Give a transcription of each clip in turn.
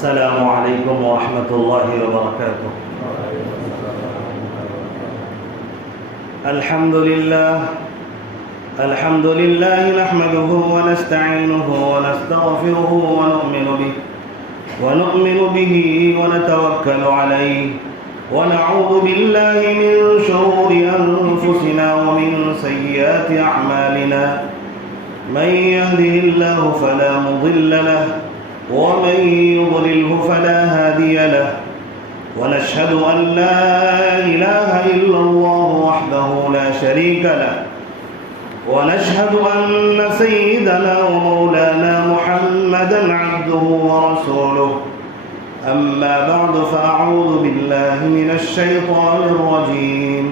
السلام علیکم ورحمۃ اللہ وبرکاتہ۔ الحمد للہ نحمده ونستعینه ونستغفره ونؤمن به ونتوکل علیہ ونعوذ باللہ من شرور انفسنا ومن سیئات اعمالنا من يهده الله فلا مضل له ومن يضلله فلا هادي له ونشهد أن لا إله إلا الله وحده لا شريك له ونشهد أن سيدنا ومولانا محمدا عبده ورسوله أما بعد فأعوذ بالله من الشيطان الرجيم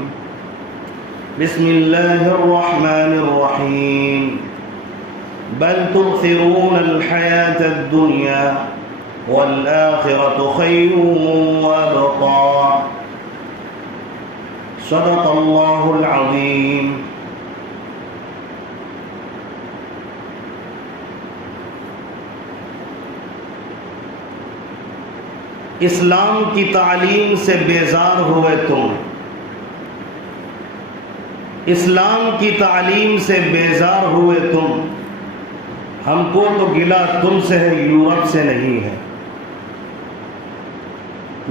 بسم الله الرحمن الرحيم بل تؤثرون الحياة الدنيا والآخرة خير وأبقى صدق الله العظيم۔ اسلام کی تعلیم سے بیزار ہوئے تم، اسلام کی تعلیم سے بیزار ہوئے تم، ہم کو تو گلہ تم سے ہے یورپ سے نہیں ہے۔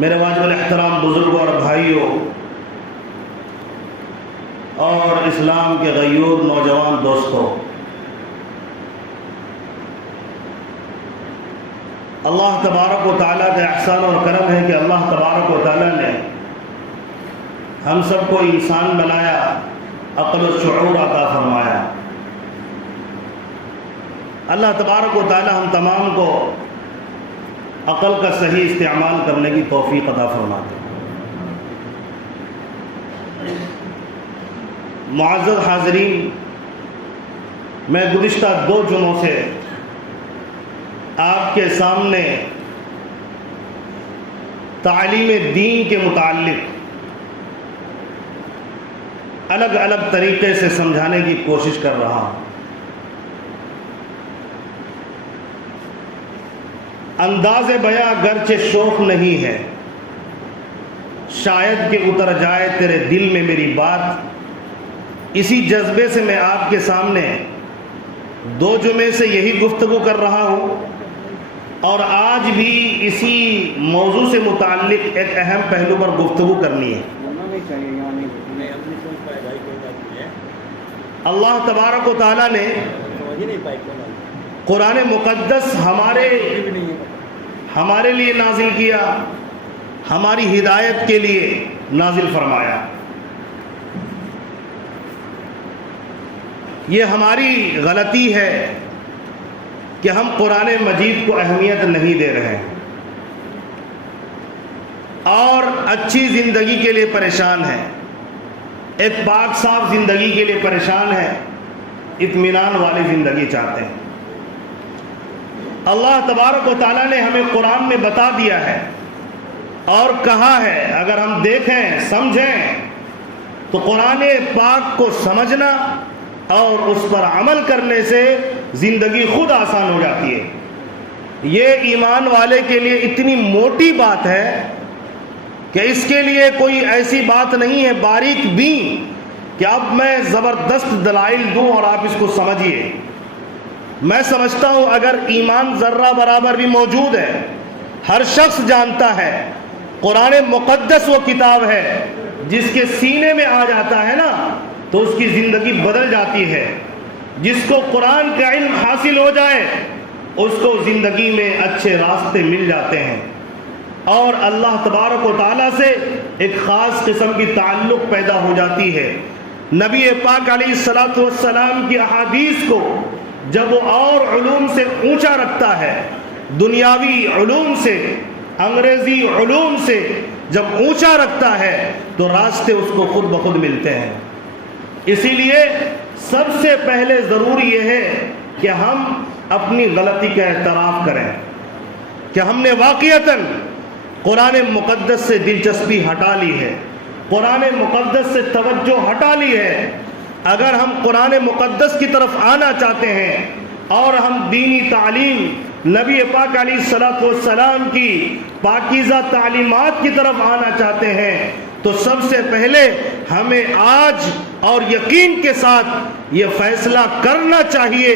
میرے واجب الاحترام بزرگوں اور بھائیوں اور اسلام کے غیور نوجوان دوستوں، اللہ تبارک و تعالیٰ کا احسان اور کرم ہے کہ اللہ تبارک و تعالیٰ نے ہم سب کو انسان بنایا، عقل و شعور عطا فرمایا۔ اللہ تبارک و تعالی ہم تمام کو عقل کا صحیح استعمال کرنے کی توفیق عطا فرماتے ہیں۔ معزز حاضرین، میں گزشتہ 2 جمعوں سے آپ کے سامنے تعلیم دین کے متعلق الگ الگ طریقے سے سمجھانے کی کوشش کر رہا ہوں۔ انداز بیاں گرچہ شوق نہیں ہے، شاید کہ اتر جائے تیرے دل میں میری بات، اسی جذبے سے میں آپ کے سامنے 2 جمعے سے یہی گفتگو کر رہا ہوں، اور آج بھی اسی موضوع سے متعلق ایک اہم پہلو پر گفتگو کرنی ہے۔ اللہ تبارک و تعالیٰ نے قرآن مقدس ہمارے لیے نازل کیا، ہماری ہدایت کے لیے نازل فرمایا۔ یہ ہماری غلطی ہے کہ ہم قرآن مجید کو اہمیت نہیں دے رہے ہیں اور اچھی زندگی کے لیے پریشان ہیں، ایک پاک صاف زندگی کے لیے پریشان ہیں، اطمینان والی زندگی چاہتے ہیں۔ اللہ تبارک و تعالیٰ نے ہمیں قرآن میں بتا دیا ہے اور کہا ہے، اگر ہم دیکھیں سمجھیں تو قرآن پاک کو سمجھنا اور اس پر عمل کرنے سے زندگی خود آسان ہو جاتی ہے۔ یہ ایمان والے کے لیے اتنی موٹی بات ہے کہ اس کے لیے کوئی ایسی بات نہیں ہے باریک بھی کہ اب میں زبردست دلائل دوں اور آپ اس کو سمجھیے۔ میں سمجھتا ہوں اگر ایمان ذرہ برابر بھی موجود ہے، ہر شخص جانتا ہے قرآن مقدس وہ کتاب ہے جس کے سینے میں آ جاتا ہے نا تو اس کی زندگی بدل جاتی ہے۔ جس کو قرآن کا علم حاصل ہو جائے اس کو زندگی میں اچھے راستے مل جاتے ہیں اور اللہ تبارک و تعالیٰ سے ایک خاص قسم کی تعلق پیدا ہو جاتی ہے۔ نبی پاک علیہ السلام کی احادیث کو جب وہ اور علوم سے اونچا رکھتا ہے، دنیاوی علوم سے، انگریزی علوم سے جب اونچا رکھتا ہے تو راستے اس کو خود بخود ملتے ہیں۔ اسی لیے سب سے پہلے ضروری یہ ہے کہ ہم اپنی غلطی کا اعتراف کریں کہ ہم نے واقعتاً قرآن مقدس سے دلچسپی ہٹا لی ہے، قرآن مقدس سے توجہ ہٹا لی ہے۔ اگر ہم قرآن مقدس کی طرف آنا چاہتے ہیں اور ہم دینی تعلیم نبی پاک علیہ الصلوۃ والسلام کی پاکیزہ تعلیمات کی طرف آنا چاہتے ہیں تو سب سے پہلے ہمیں آج اور یقین کے ساتھ یہ فیصلہ کرنا چاہیے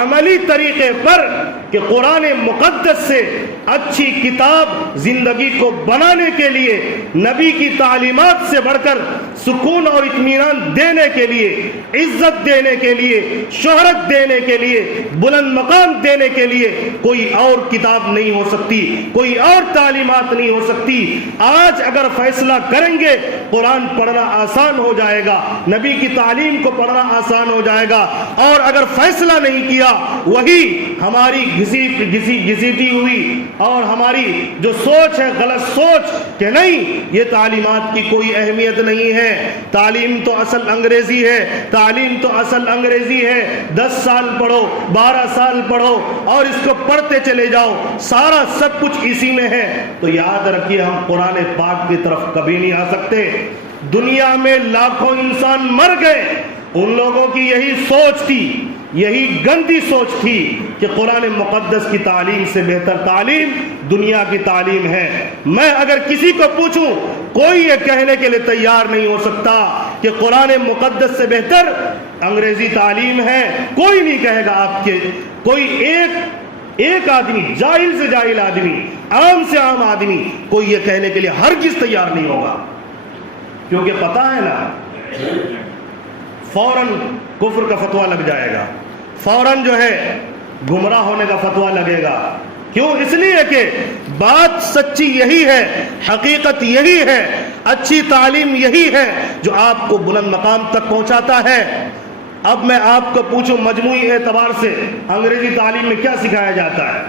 عملی طریقے پر کہ قرآن مقدس سے اچھی کتاب زندگی کو بنانے کے لیے، نبی کی تعلیمات سے بڑھ کر سکون اور اطمینان دینے کے لیے، عزت دینے کے لیے، شہرت دینے کے لیے، بلند مقام دینے کے لیے کوئی اور کتاب نہیں ہو سکتی، کوئی اور تعلیمات نہیں ہو سکتی۔ آج اگر فیصلہ کریں گے قرآن پڑھنا آسان ہو جائے گا، نبی کی تعلیم کو پڑھنا آسان ہو جائے گا، اور اگر فیصلہ نہیں کیا وہی ہماری گھسیٹی ہوئی اور ہماری جو سوچ ہے غلط سوچ کہ نہیں یہ تعلیمات کی کوئی اہمیت نہیں ہے، تعلیم تو اصل انگریزی ہے، تعلیم تو اصل انگریزی ہے، 10 سال پڑھو 12 سال پڑھو اور اس کو پڑھتے چلے جاؤ، سارا سب کچھ اسی میں ہے، تو یاد رکھیے ہم قرآن پاک کی طرف کبھی نہیں آ سکتے۔ دنیا میں لاکھوں انسان مر گئے، ان لوگوں کی یہی سوچ تھی، یہی گندی سوچ تھی کہ قرآن مقدس کی تعلیم سے بہتر تعلیم دنیا کی تعلیم ہے۔ میں اگر کسی کو پوچھوں کوئی یہ کہنے کے لیے تیار نہیں ہو سکتا کہ قرآن مقدس سے بہتر انگریزی تعلیم ہے، کوئی نہیں کہے گا۔ آپ کے کوئی ایک آدمی، جاہل سے جاہل آدمی، عام سے عام آدمی کوئی یہ کہنے کے لیے ہرگز تیار نہیں ہوگا، کیونکہ پتہ ہے نا فوراً کفر کا فتویٰ لگ جائے گا، فوراً جو ہے گمراہ ہونے کا فتویٰ لگے گا۔ کیوں؟ اس لیے کہ بات سچی یہی ہے، حقیقت یہی ہے، اچھی تعلیم یہی ہے جو آپ کو بلند مقام تک پہنچاتا ہے۔ اب میں آپ کو پوچھوں مجموعی اعتبار سے انگریزی تعلیم میں کیا سکھایا جاتا ہے؟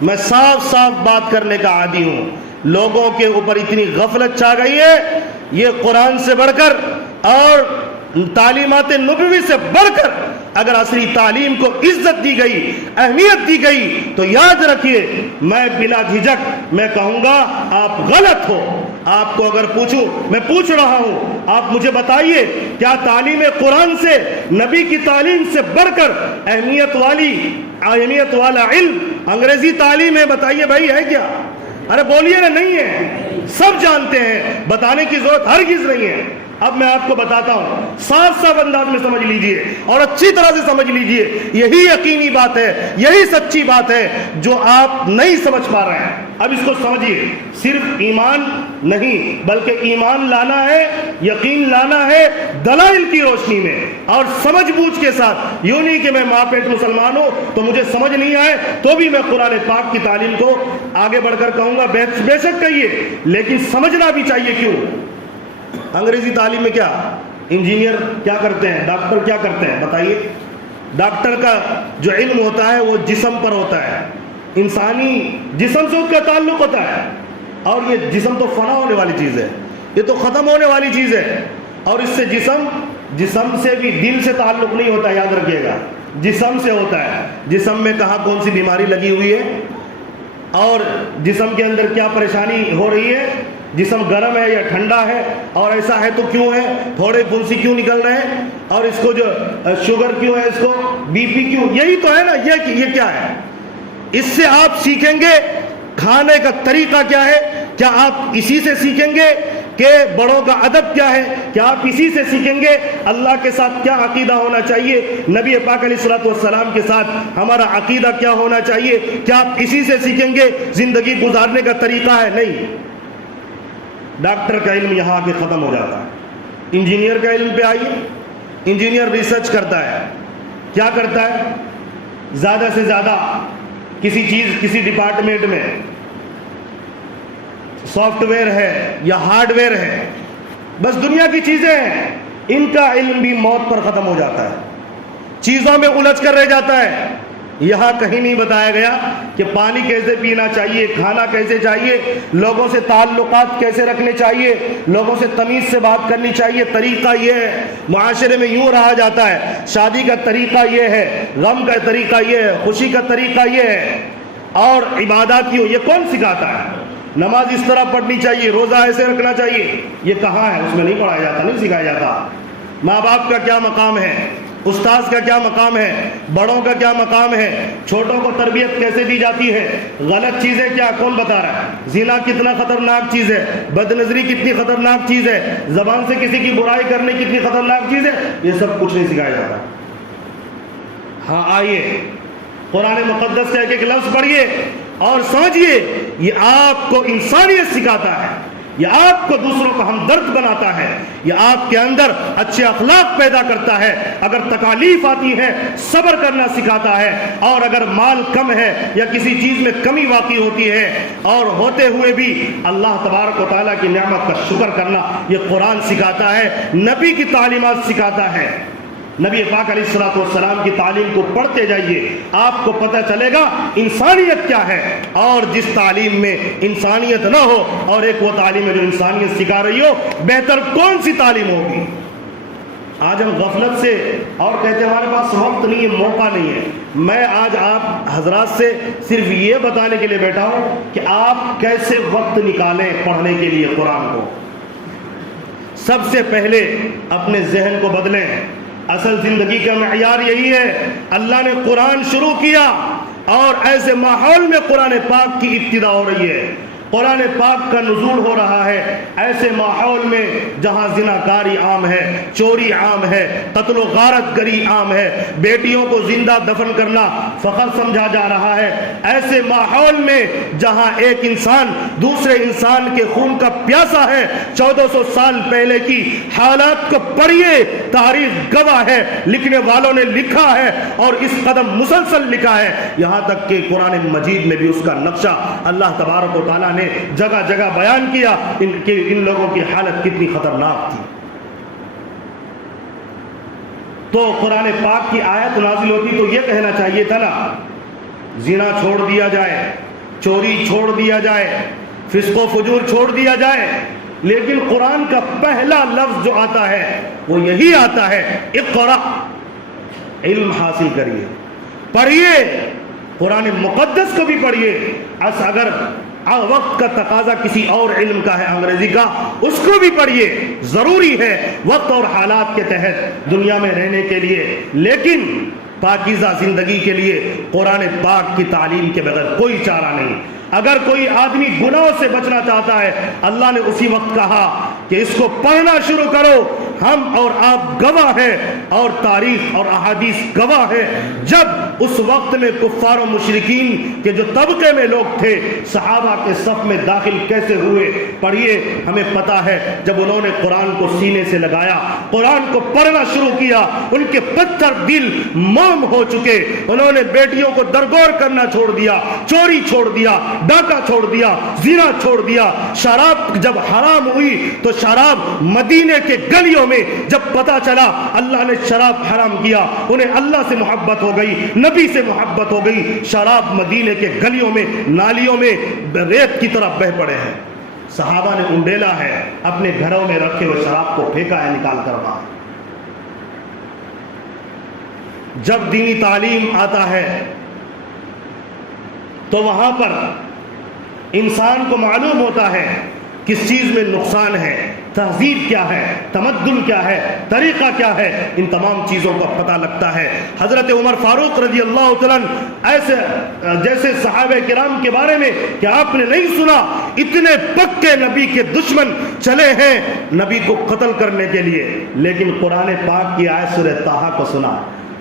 میں صاف صاف بات کرنے کا عادی ہوں، لوگوں کے اوپر اتنی غفلت چھا گئی ہے، یہ قرآن سے بڑھ کر اور تعلیمات نبوی سے بڑھ کر اگر عصری تعلیم کو عزت دی گئی، اہمیت دی گئی تو یاد رکھیے میں بلا جھجک میں کہوں گا آپ غلط ہو۔ آپ کو اگر پوچھوں، میں پوچھ رہا ہوں، آپ مجھے بتائیے کیا تعلیم قرآن سے، نبی کی تعلیم سے بڑھ کر اہمیت والا علم انگریزی تعلیم ہے؟ بتائیے بھائی، ہے کیا؟ ارے بولیے نا، نہیں ہے، سب جانتے ہیں، بتانے کی ضرورت ہرگز نہیں ہے۔ اب میں آپ کو بتاتا ہوں، صاف صاف انداز میں سمجھ لیجئے اور اچھی طرح سے سمجھ لیجئے، یہی یقینی بات ہے، یہی سچی بات ہے جو آپ نہیں سمجھ پا رہے ہیں۔ اب اس کو سمجھیے، صرف ایمان نہیں بلکہ ایمان لانا ہے، یقین لانا ہے دلائل کی روشنی میں اور سمجھ بوجھ کے ساتھ، یوں نہیں کہ میں ماں پیٹ مسلمان ہوں تو مجھے سمجھ نہیں آئے تو بھی میں قرآن پاک کی تعلیم کو آگے بڑھ کر کہوں گا بے شک کہیے، لیکن سمجھنا بھی چاہیے۔ کیوں؟ انگریزی تعلیم میں کیا انجینئر کیا کرتے ہیں، ڈاکٹر کیا کرتے ہیں؟ بتائیے۔ ڈاکٹر کا جو علم ہوتا ہے وہ جسم پر ہوتا ہے، انسانی جسم سے اس کا تعلق ہوتا ہے، اور یہ جسم تو فنا ہونے والی چیز ہے، یہ تو ختم ہونے والی چیز ہے، اور اس سے جسم سے بھی دل سے تعلق نہیں ہوتا، یاد رکھیے گا، جسم سے ہوتا ہے۔ جسم میں کہاں کون سی بیماری لگی ہوئی ہے اور جسم کے اندر کیا پریشانی ہو رہی ہے، جسم گرم ہے یا ٹھنڈا ہے، اور ایسا ہے تو کیوں ہے، تھوڑے پھنسی کیوں نکل رہے ہیں، اور اس کو جو شوگر کیوں ہے، اس کو بی پی کیوں، یہی تو ہے نا، یہ کیا ہے؟ اس سے آپ سیکھیں گے کھانے کا طریقہ کیا ہے، کیا آپ اسی سے سیکھیں گے کہ بڑوں کا ادب کیا ہے، کیا آپ اسی سے سیکھیں گے اللہ کے ساتھ کیا عقیدہ ہونا چاہیے، نبی پاک علیہ الصلوۃ والسلام کے ساتھ ہمارا عقیدہ کیا ہونا چاہیے، کیا آپ اسی سے سیکھیں گے زندگی گزارنے کا طریقہ ہے؟ نہیں۔ ڈاکٹر کا علم یہاں کے ختم ہو جاتا ہے۔ انجینئر کا علم پہ آئیے، انجینئر ریسرچ کرتا ہے، کیا کرتا ہے؟ زیادہ سے زیادہ کسی ڈپارٹمنٹ میں سافٹ ویئر ہے یا ہارڈ ویئر ہے، بس دنیا کی چیزیں ہیں، ان کا علم بھی موت پر ختم ہو جاتا ہے، چیزوں میں الجھ کر رہ جاتا ہے۔ یہاں کہیں نہیں بتایا گیا کہ پانی کیسے پینا چاہیے، کھانا کیسے چاہیے، لوگوں سے تعلقات کیسے رکھنے چاہیے، لوگوں سے تمیز سے بات کرنی چاہیے۔ طریقہ یہ ہے، معاشرے میں یوں رہا جاتا ہے، شادی کا طریقہ یہ ہے، غم کا طریقہ یہ ہے، خوشی کا طریقہ یہ ہے، اور عبادات یہ کون سکھاتا ہے؟ نماز اس طرح پڑھنی چاہیے، روزہ ایسے رکھنا چاہیے، یہ کہاں ہے؟ اس میں نہیں پڑھایا جاتا، نہیں سکھایا جاتا۔ ماں باپ کا کیا مقام ہے، استاذ کا کیا مقام ہے، بڑوں کا کیا مقام ہے، چھوٹوں کو تربیت کیسے دی جاتی ہے، غلط چیزیں کیا کون بتا رہا ہے، زنا کتنا خطرناک چیز ہے، بد نظری کتنی خطرناک چیز ہے، زبان سے کسی کی برائی کرنے کتنی خطرناک چیز ہے، یہ سب کچھ نہیں سکھایا جاتا۔ ہاں آئیے قرآن مقدس کا ایک ایک لفظ پڑھیے اور سمجھیے، یہ آپ کو انسانیت سکھاتا ہے، یہ آپ کو دوسروں کا ہمدرد بناتا ہے، یہ آپ کے اندر اچھے اخلاق پیدا کرتا ہے، اگر تکالیف آتی ہے صبر کرنا سکھاتا ہے، اور اگر مال کم ہے یا کسی چیز میں کمی واقع ہوتی ہے اور ہوتے ہوئے بھی اللہ تبارک و تعالیٰ کی نعمت کا شکر کرنا یہ قرآن سکھاتا ہے، نبی کی تعلیمات سکھاتا ہے۔ نبی پاک علیہ الصلوۃ والسلام کی تعلیم کو پڑھتے جائیے، آپ کو پتہ چلے گا انسانیت کیا ہے، اور جس تعلیم میں انسانیت نہ ہو اور ایک وہ تعلیم ہے جو انسانیت سکھا رہی ہو، بہتر کون سی تعلیم ہوگی؟ آج ہم غفلت سے اور کہتے ہیں ہمارے پاس وقت نہیں ہے، موقع نہیں ہے۔ میں آج آپ حضرات سے صرف یہ بتانے کے لیے بیٹھا ہوں کہ آپ کیسے وقت نکالیں پڑھنے کے لیے قرآن کو۔ سب سے پہلے اپنے ذہن کو بدلیں، اصل زندگی کا معیار یہی ہے۔ اللہ نے قرآن شروع کیا اور ایسے ماحول میں قرآن پاک کی ابتدا ہو رہی ہے، قرآن پاک کا نزول ہو رہا ہے، ایسے ماحول میں جہاں زناکاری عام ہے، چوری عام ہے، قتل و غارت گری عام ہے، بیٹیوں کو زندہ دفن کرنا فخر سمجھا جا رہا ہے، ایسے ماحول میں جہاں ایک انسان دوسرے انسان کے خون کا پیاسا ہے، 1400 سال پہلے کی حالات کو پڑھیے، تاریخ گواہ ہے، لکھنے والوں نے لکھا ہے اور اس قدم مسلسل لکھا ہے، یہاں تک کہ قرآن مجید میں بھی اس کا نقشہ اللہ تبارک و تعالیٰ نے جگہ جگہ بیان کیا ان لوگوں کی حالت کتنی خطرناک تھی۔ تو قرآن پاک کی آیت نازل ہوتی تو یہ کہنا چاہیے تھا نا، زنا چھوڑ دیا جائے، چوری چھوڑ دیا جائے، فسق و فجور چھوڑ دیا جائے، لیکن قرآن کا پہلا لفظ جو آتا ہے وہ یہی آتا ہے، اقرأ، علم حاصل کریے، پڑھیے، قرآن مقدس کو بھی پڑھیے۔ اگر وقت کا تقاضا کسی اور علم کا ہے، انگریزی کا، اس کو بھی پڑھیے، ضروری ہے وقت اور حالات کے تحت دنیا میں رہنے کے لیے، لیکن پاکیزہ زندگی کے لیے قرآن پاک کی تعلیم کے بغیر کوئی چارہ نہیں۔ اگر کوئی آدمی گناہوں سے بچنا چاہتا ہے، اللہ نے اسی وقت کہا کہ اس کو پڑھنا شروع کرو۔ ہم اور آپ گواہ ہیں اور تاریخ اور احادیث گواہ ہے، جب اس وقت میں کفار و مشرکین کے جو طبقے میں لوگ تھے صحابہ کے صف میں داخل کیسے ہوئے، پڑھیے، ہمیں پتا ہے جب انہوں نے قرآن کو سینے سے لگایا، قرآن کو پڑھنا شروع کیا، ان کے پتھر دل موم ہو چکے، انہوں نے بیٹیوں کو درگور کرنا چھوڑ دیا، چوری چھوڑ دیا، ڈاکہ چھوڑ دیا، زنا چھوڑ دیا، شراب جب حرام ہوئی تو شراب مدینے کے گلیوں میں جب پتا چلا اللہ نے شراب حرام کیا، انہیں اللہ سے محبت ہو گئی، نبی سے محبت ہو گئی، شراب مدینے کے گلیوں میں نالیوں میں ریت کی طرح بہہ پڑے ہیں۔ صحابہ نے انڈیلا ہے، اپنے گھروں میں رکھے ہوئے شراب کو پھینکا ہے نکال کر باہر۔ جب دینی تعلیم آتا ہے تو وہاں پر انسان کو معلوم ہوتا ہے کس چیز میں نقصان ہے، تہذیب کیا ہے، تمدن کیا ہے، طریقہ کیا ہے، ان تمام چیزوں کا پتہ لگتا ہے۔ حضرت عمر فاروق رضی اللہ تعالیٰ ایسے جیسے صحابہ کرام کے بارے میں کہ آپ نے نہیں سنا، اتنے پکے نبی کے دشمن چلے ہیں نبی کو قتل کرنے کے لیے، لیکن قرآن پاک کی آیت سورہ طٰہٰ کو سنا،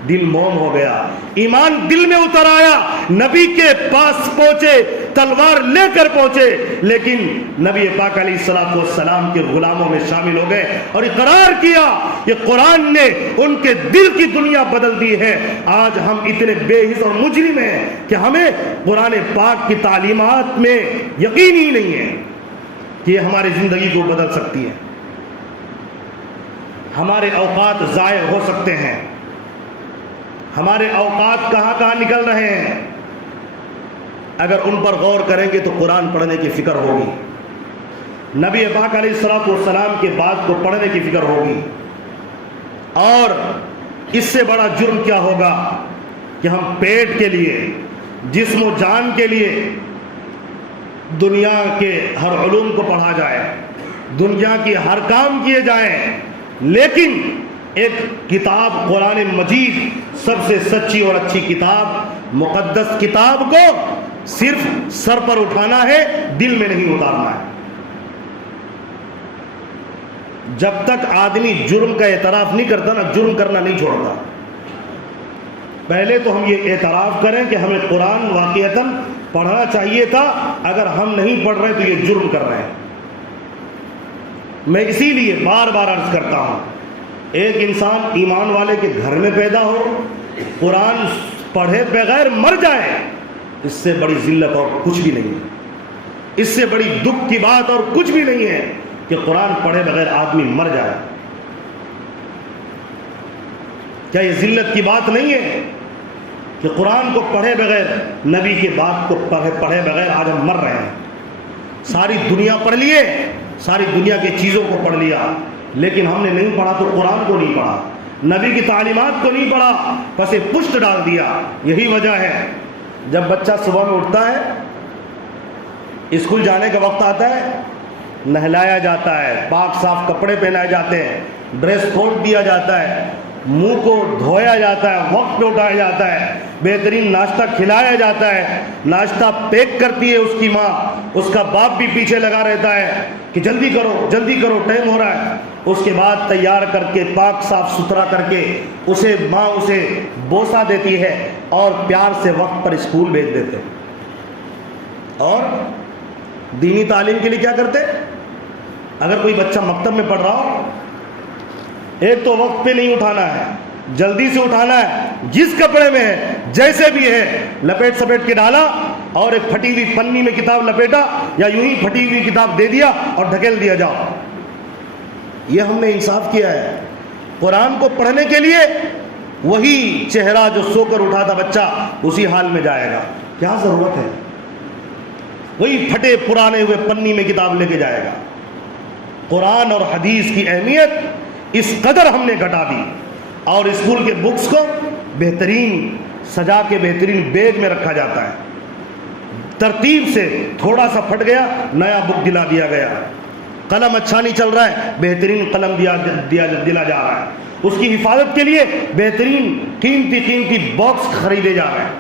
دل موم ہو گیا، ایمان دل میں اتر آیا، نبی کے پاس پہنچے، تلوار لے کر پہنچے، لیکن نبی پاک علیہ الصلوۃ والسلام کے غلاموں میں شامل ہو گئے اور اقرار کیا کہ قرآن نے ان کے دل کی دنیا بدل دی ہے۔ آج ہم اتنے بے حس اور مجرم ہیں کہ ہمیں قرآن پاک کی تعلیمات میں یقین ہی نہیں ہے کہ یہ ہماری زندگی کو بدل سکتی ہے۔ ہمارے اوقات ضائع ہو سکتے ہیں، ہمارے اوقات کہاں کہاں نکل رہے ہیں، اگر ان پر غور کریں گے تو قرآن پڑھنے کی فکر ہوگی، نبی پاک علیہ الصلوۃ والسلام کے بات کو پڑھنے کی فکر ہوگی، اور اس سے بڑا جرم کیا ہوگا کہ ہم پیٹ کے لیے، جسم و جان کے لیے دنیا کے ہر علوم کو پڑھا جائے، دنیا کی ہر کام کیے جائیں، لیکن ایک کتاب قرآن مجید سب سے سچی اور اچھی کتاب، مقدس کتاب کو صرف سر پر اٹھانا ہے، دل میں نہیں اتارنا ہے۔ جب تک آدمی جرم کا اعتراف نہیں کرتا نا، جرم کرنا نہیں چھوڑتا۔ پہلے تو ہم یہ اعتراف کریں کہ ہمیں قرآن واقعتاً پڑھنا چاہیے تھا، اگر ہم نہیں پڑھ رہے تو یہ جرم کر رہے ہیں۔ میں اسی لیے بار بار عرض کرتا ہوں، ایک انسان ایمان والے کے گھر میں پیدا ہو، قرآن پڑھے بغیر مر جائے، اس سے بڑی ذلت اور کچھ بھی نہیں ہے، اس سے بڑی دکھ کی بات اور کچھ بھی نہیں ہے کہ قرآن پڑھے بغیر آدمی مر جائے۔ کیا یہ ذلت کی بات نہیں ہے کہ قرآن کو پڑھے بغیر، نبی کے بات کو پڑھے بغیر آج ہم مر رہے ہیں؟ ساری دنیا پڑھ لیے، ساری دنیا کی چیزوں کو پڑھ لیا، لیکن ہم نے نہیں پڑھا تو قرآن کو نہیں پڑھا، نبی کی تعلیمات کو نہیں پڑھا، پس پشت ڈال دیا۔ یہی وجہ ہے جب بچہ صبح میں اٹھتا ہے، اسکول جانے کا وقت آتا ہے، نہلایا جاتا ہے، پاک صاف کپڑے پہنائے جاتے ہیں، ڈریس کوڈ دیا جاتا ہے، منہ کو دھویا جاتا ہے، وقت پہ اٹھایا جاتا ہے، بہترین ناشتہ کھلایا جاتا ہے، ناشتہ پیک کرتی ہے اس کی ماں، اس کا باپ بھی پیچھے لگا رہتا ہے کہ جلدی کرو جلدی کرو، ٹائم ہو رہا ہے۔ اس کے بعد تیار کر کے پاک صاف ستھرا کر کے ماں اسے بوسہ دیتی ہے اور پیار سے وقت پر اسکول بھیج دیتے۔ اور دینی تعلیم کے لیے کیا کرتے؟ اگر کوئی بچہ مکتب میں پڑھ رہا ہو، ایک تو وقت پہ نہیں اٹھانا ہے، جلدی سے اٹھانا ہے، جس کپڑے میں ہے جیسے بھی ہے لپیٹ سپیٹ کے ڈالا، اور ایک پھٹی ہوئی پنی میں کتاب لپیٹا یا یوں ہی پھٹی ہوئی کتاب دے دیا اور ڈھکیل دیا، جاؤ۔ یہ ہم نے انصاف کیا ہے۔ قرآن کو پڑھنے کے لیے وہی چہرہ جو سو کر اٹھا تھا بچہ اسی حال میں جائے گا، کیا ضرورت ہے؟ وہی پھٹے پرانے ہوئے پنی میں کتاب لے کے جائے گا۔ قرآن اور حدیث کی اہمیت اس قدر ہم نے گھٹا دی، اور اسکول کے بکس کو بہترین سجا کے بہترین بیگ میں رکھا جاتا ہے، ترتیب سے، تھوڑا سا پھٹ گیا نیا بک دلا دیا گیا، قلم اچھا نہیں چل رہا ہے بہترین قلم دلا جا رہا ہے، اس کی حفاظت کے لیے بہترین قیمتی باکس خریدے جا رہے ہیں۔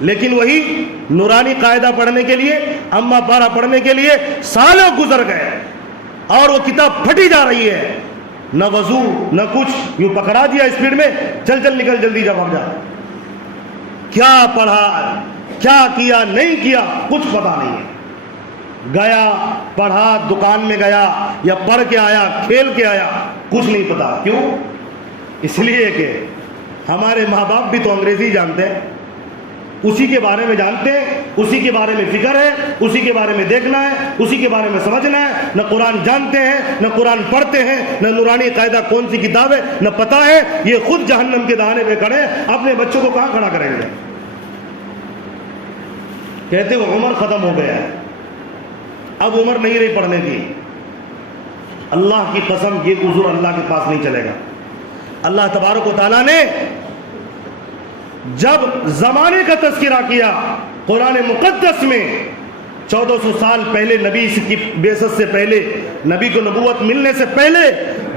لیکن وہی نورانی قاعدہ پڑھنے کے لیے، اما پارا پڑھنے کے لیے سالوں گزر گئے اور وہ کتاب پھٹی جا رہی ہے، نہ وضو نہ کچھ، یوں پکڑا دیا اسپیڈ میں، چل نکل جلدی جا بھاگ جا۔ کیا پڑھا، کیا کیا، نہیں کیا، کچھ پتا نہیں ہے۔ گیا پڑھا، دکان میں گیا یا پڑھ کے آیا، کھیل کے آیا، کچھ نہیں پتا۔ کیوں؟ اس لیے کہ ہمارے ماں باپ بھی تو انگریزی جانتے ہیں، اسی کے بارے میں جانتے ہیں، اسی کے بارے میں فکر ہے، اسی کے بارے میں دیکھنا ہے، اسی کے بارے میں سمجھنا ہے۔ نہ قرآن جانتے ہیں، نہ قرآن پڑھتے ہیں، نہ نورانی قاعدہ کون سی کتاب ہے نہ پتہ ہے۔ یہ خود جہنم کے دہانے پہ کھڑے ہیں، اپنے بچوں کو کہاں کھڑا کریں گے؟ کہتے وہ عمر ختم ہو گیا ہے، اب عمر نہیں رہی پڑھنے کی۔ اللہ کی قسم یہ عذر اللہ کے پاس نہیں چلے گا۔ اللہ تبارک و تعالیٰ نے جب زمانے کا تذکرہ کیا قرآن مقدس میں، 1400 سال پہلے نبی کی بعثت سے پہلے، نبی کو نبوت ملنے سے پہلے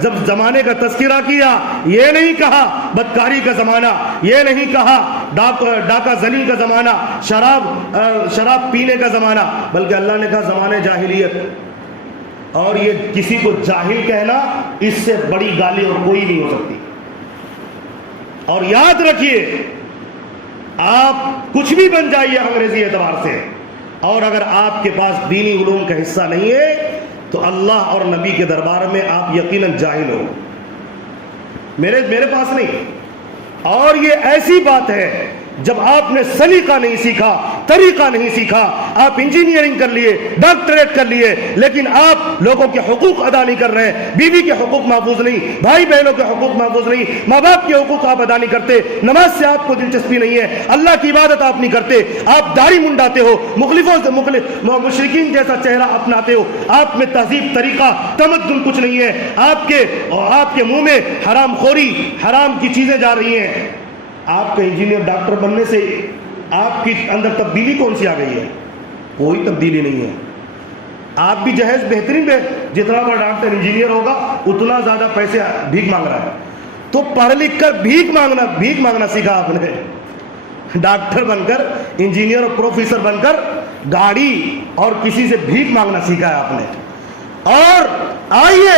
جب زمانے کا تذکرہ کیا، یہ نہیں کہا بدکاری کا زمانہ، یہ نہیں کہا ڈاکہ زنی کا زمانہ، شراب پینے کا زمانہ، بلکہ اللہ نے کہا زمانے جاہلیت۔ اور یہ کسی کو جاہل کہنا، اس سے بڑی گالی اور کوئی نہیں ہو سکتی۔ اور یاد رکھیے، آپ کچھ بھی بن جائیے انگریزی اعتبار سے، اور اگر آپ کے پاس دینی علوم کا حصہ نہیں ہے تو اللہ اور نبی کے دربار میں آپ یقیناً جاہل ہو۔ میرے پاس نہیں۔ اور یہ ایسی بات ہے جب آپ نے سلیقہ نہیں سیکھا، طریقہ نہیں سیکھا، آپ انجینئرنگ کر لیے، ڈاکٹریٹ کر لیے، لیکن آپ لوگوں کے حقوق ادا نہیں کر رہے ہیں، بیوی کے حقوق محفوظ نہیں، بھائی بہنوں کے حقوق محفوظ نہیں، ماں باپ کے حقوق آپ ادا نہیں کرتے، نماز سے آپ کو دلچسپی نہیں ہے، اللہ کی عبادت آپ نہیں کرتے، آپ داڑھی منڈاتے ہو، مشرکین جیسا چہرہ اپناتے ہو، آپ میں تہذیب، طریقہ، تمدن کچھ نہیں ہے، آپ کے منہ میں حرام خوری، حرام کی چیزیں جا رہی ہیں۔ آپ کا انجینئر ڈاکٹر بننے سے آپ کی اندر تبدیلی کون سی آ گئی ہے؟ کوئی تبدیلی نہیں ہے۔ آپ بھی جہیز بہترین جتنا بڑا ڈاکٹر انجینئر ہوگا اتنا زیادہ پیسے بھیک مانگ رہا ہے. تو پڑھ لکھ کر بھیک مانگنا سیکھا آپ نے. ڈاکٹر بن کر, انجینئر اور پروفیسر بن کر گاڑی اور کسی سے بھیک مانگنا سیکھا ہے آپ نے. اور آئیے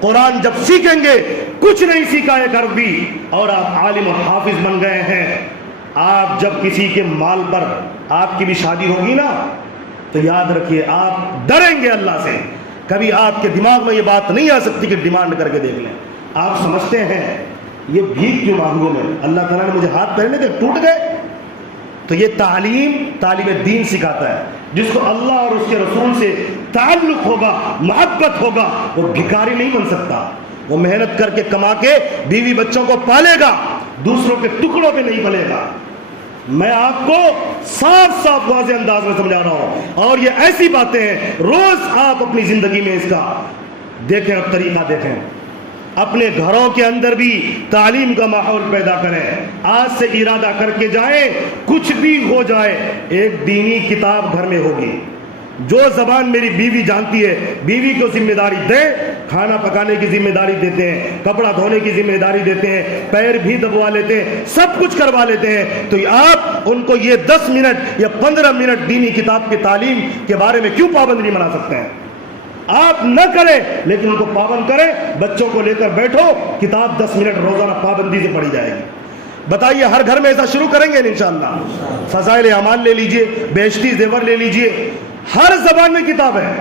قرآن جب سیکھیں گے, کچھ نہیں سیکھا ایک عربی اور آپ عالم و حافظ بن گئے ہیں. آپ جب کسی کے مال پر آپ کی بھی شادی ہوگی نا, تو یاد رکھیے آپ ڈریں گے اللہ سے. کبھی آپ کے دماغ میں یہ بات نہیں آ سکتی کہ ڈیمانڈ کر کے دیکھ لیں. آپ سمجھتے ہیں یہ بھیک کیوں مانگوں میں, اللہ تعالیٰ نے مجھے ہاتھ پہنے تھے ٹوٹ گئے. تو یہ تعلیم دین سکھاتا ہے. جس کو اللہ اور اس کے رسول سے تعلق ہوگا, محبت ہوگا, وہ بھکاری نہیں بن سکتا. وہ محنت کر کے کما کے بیوی بچوں کو پالے گا, دوسروں کے ٹکڑوں پہ نہیں پلے گا. میں آپ کو صاف واضح انداز میں سمجھا رہا ہوں, اور یہ ایسی باتیں ہیں روز آپ اپنی زندگی میں اس کا دیکھیں, اب طریقہ دیکھیں. اپنے گھروں کے اندر بھی تعلیم کا ماحول پیدا کریں. آج سے ارادہ کر کے جائیں, کچھ بھی ہو جائے ایک دینی کتاب گھر میں ہوگی. جو زبان میری بیوی جانتی ہے, بیوی کو ذمہ داری دیں. کھانا پکانے کی ذمہ داری دیتے ہیں, کپڑا دھونے کی ذمہ داری دیتے ہیں, پیر بھی دبوا لیتے ہیں, سب کچھ کروا لیتے ہیں. تو آپ ان کو یہ 10 منٹ یا 15 منٹ دینی کتاب کی تعلیم کے بارے میں کیوں پابند نہیں بنا سکتے ہیں؟ آپ نہ کریں لیکن ان کو پابند کریں. بچوں کو لے کر بیٹھو, کتاب 10 منٹ روزانہ پابندی سے پڑھی جائے گی. بتائیے ہر گھر میں ایسا شروع کریں گے انشاءاللہ. فضائل اعمال لے لیجئے, بہشتی زیور لے لیجئے, ہر زبان میں کتاب ہے,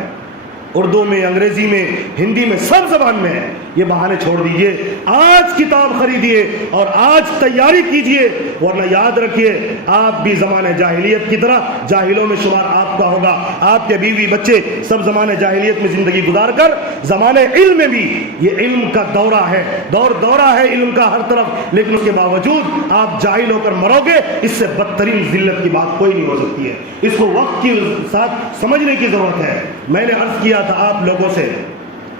اردو میں, انگریزی میں, ہندی میں, سب زبان میں ہے. یہ بہانے چھوڑ دیجئے, آج کتاب خریدیے اور آج تیاری کیجئے, ورنہ یاد رکھیے آپ بھی زمانے جاہلیت کی طرح جاہلوں میں شمار آپ کا ہوگا. آپ کے بیوی بچے سب زمانے جاہلیت میں زندگی گزار کر زمانے علم میں بھی, یہ علم کا دورہ ہے, دورہ ہے علم کا ہر طرف, لیکن اس کے باوجود آپ جاہل ہو کر مرو گے. اس سے بدترین ذلت کی بات کوئی نہیں ہو سکتی ہے. اس کو وقت کے ساتھ سمجھنے کی ضرورت ہے. میں نے عرض کیا تھا آپ لوگوں سے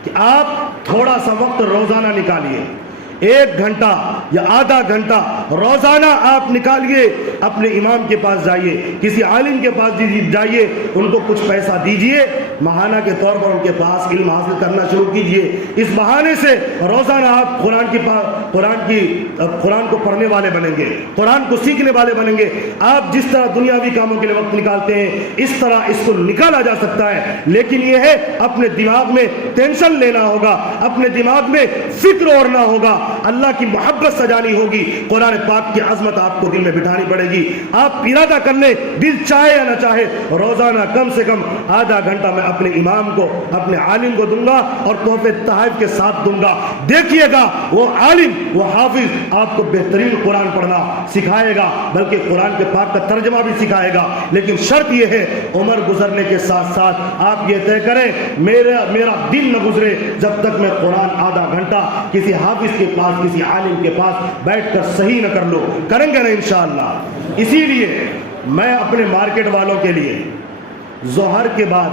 کہ آپ تھوڑا سا وقت روزانہ نکالیے, 1 گھنٹہ یا آدھا گھنٹہ روزانہ آپ نکالیے, اپنے امام کے پاس جائیے, کسی عالم کے پاس جائیے, ان کو کچھ پیسہ دیجئے, ماہانہ کے طور پر ان کے پاس علم حاصل کرنا شروع کیجئے. اس بہانے سے روزانہ آپ قرآن کو پڑھنے والے بنیں گے, قرآن کو سیکھنے والے بنیں گے. آپ جس طرح دنیاوی کاموں کے لیے وقت نکالتے ہیں, اس طرح اس کو نکالا جا سکتا ہے. لیکن یہ ہے اپنے دماغ میں ٹینشن لینا ہوگا, اپنے دماغ میں فکر اوڑھنا ہوگا, اللہ کی محبت سجانی ہوگی, قرآن پاک کی عظمت آپ کو دل میں بٹھانی پڑے گی. آپ ارادہ کر لیں, دل چاہے یا نہ چاہے, روزانہ کم سے کم آدھا گھنٹہ میں اپنے امام کو, اپنے عالم کو دوں گا اور تحفے تحائف کے ساتھ دوں گا. دیکھیے گا وہ عالم, وہ حافظ آپ کو بہترین قرآن پڑھنا سکھائے گا, بلکہ قرآن کے پاک کا ترجمہ بھی سکھائے گا. لیکن شرط یہ ہے عمر گزرنے کے ساتھ ساتھ آپ یہ طے کریں میرا دن نہ گزرے جب تک میں قرآن آدھا گھنٹہ کسی حافظ کے پاس, کسی عالم کے پاس بیٹھ کر صحیح نہ کر لو. کریں گے نا انشاءاللہ. اسی لیے میں اپنے مارکیٹ والوں کے لیے ظہر کے بعد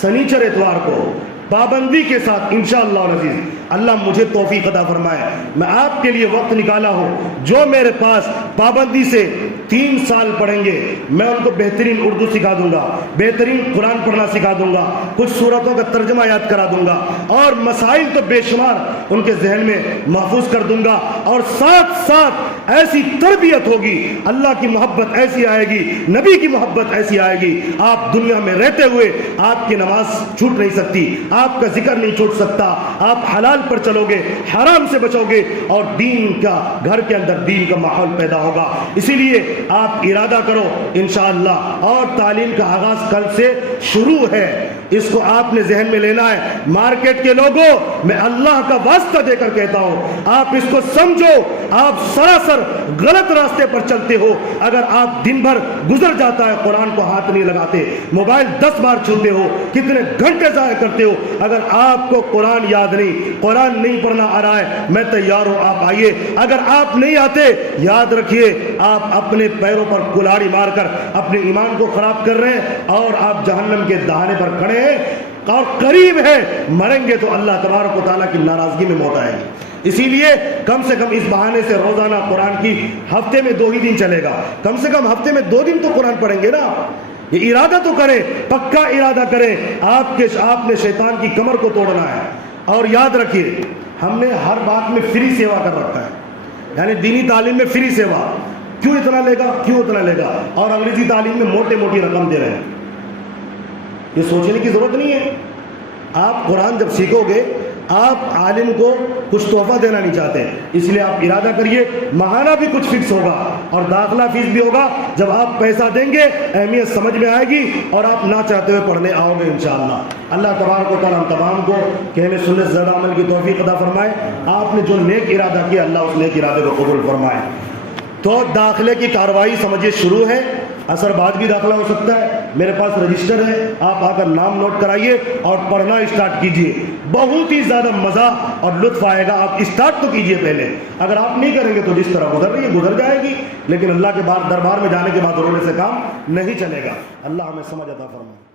سنیچر اتوار کو پابندی کے ساتھ انشاءاللہ العزیز, اللہ مجھے توفیق عطا فرمائے, میں آپ کے لیے وقت نکالا ہوں. جو میرے پاس پابندی سے 3 سال پڑھیں گے, میں ان کو بہترین اردو سکھا دوں گا, بہترین قرآن پڑھنا سکھا دوں گا, کچھ صورتوں کا ترجمہ یاد کرا دوں گا, اور مسائل تو بے شمار ان کے ذہن میں محفوظ کر دوں گا. اور ساتھ ساتھ ایسی تربیت ہوگی, اللہ کی محبت ایسی آئے گی, نبی کی محبت ایسی آئے گی, آپ دنیا میں رہتے ہوئے آپ کی نماز چھوٹ نہیں سکتی, آپ کا ذکر نہیں چھوٹ سکتا, آپ حلال پر چلو گے, حرام سے بچو گے, اور دین کا گھر کے اندر دین کا ماحول پیدا ہوگا. اسی لیے آپ ارادہ کرو انشاءاللہ. اور تعلیم کا آغاز کل سے شروع ہے, اس کو آپ نے ذہن میں لینا ہے. مارکیٹ کے لوگوں, میں اللہ کا واسطہ دے کر کہتا ہوں, آپ اس کو سمجھو, آپ سراسر غلط راستے پر چلتے ہو. اگر آپ دن بھر گزر جاتا ہے قرآن کو ہاتھ نہیں لگاتے, موبائل 10 بار چھوتے ہو, کتنے گھنٹے ضائع کرتے ہو. اگر آپ کو قرآن یاد نہیں, قرآن نہیں پڑھنا آ رہا ہے, میں تیار ہوں, آپ آئیے. اگر آپ نہیں آتے, یاد رکھیے آپ اپنے پیروں پر کلاڑی مار کر اپنے ایمان کو خراب کر رہے ہیں, اور آپ جہنم کے دہانے پر کھڑے ہیں, اور قریب ہے مریں گے تو اللہ تبارک و تعالیٰ کی ناراضگی میں موت آئے گی. اسی لیے کم سے کم اس بہانے سے روزانہ قرآن کی, ہفتے میں 2 ہی دن چلے گا, کم سے کم ہفتے میں 2 دن تو قرآن پڑھیں گے نا. یہ ارادہ تو کرے، پکا ارادہ کرے. آپ نے شیطان کی کمر کو توڑنا ہے. اور یاد رکھیے ہم نے ہر بات میں فری سیوا کر رکھا ہے، یعنی دینی تعلیم میں فری سیوا. کیوں اتنا لے گا، کیوں اتنا لے گا؟ اور انگریزی تعلیم میں موٹی رقم دے رہے ہیں. یہ سوچنے کی ضرورت نہیں ہے. آپ قرآن جب سیکھو گے، آپ عالم کو کچھ تحفہ دینا نہیں چاہتے، اس لیے آپ ارادہ کریے ماہانہ بھی کچھ فکس ہوگا اور داخلہ فیس بھی ہوگا. جب آپ پیسہ دیں گے اہمیت سمجھ میں آئے گی اور آپ نہ چاہتے ہوئے پڑھنے آؤ گے انشاءاللہ. اللہ تبارک و تعالیٰ ہم تمام کو کہنے سننے سے زیادہ عمل کی توفیق عطا فرمائے. آپ نے جو نیک ارادہ کیا اللہ اس نیک ارادے کو قبول فرمائے. تو داخلے کی کارروائی سمجھیے شروع ہے. اثر بعد بھی داخلہ ہو سکتا ہے. میرے پاس رجسٹر ہے، آپ آ کر نام نوٹ کرائیے اور پڑھنا اسٹارٹ کیجئے. بہت ہی زیادہ مزہ اور لطف آئے گا. آپ اسٹارٹ تو کیجئے پہلے. اگر آپ نہیں کریں گے تو جس طرح گزر رہی ہے گزر جائے گی، لیکن اللہ کے دربار میں جانے کے بعد رونے سے کام نہیں چلے گا. اللہ ہمیں سمجھ عطا فرمائے.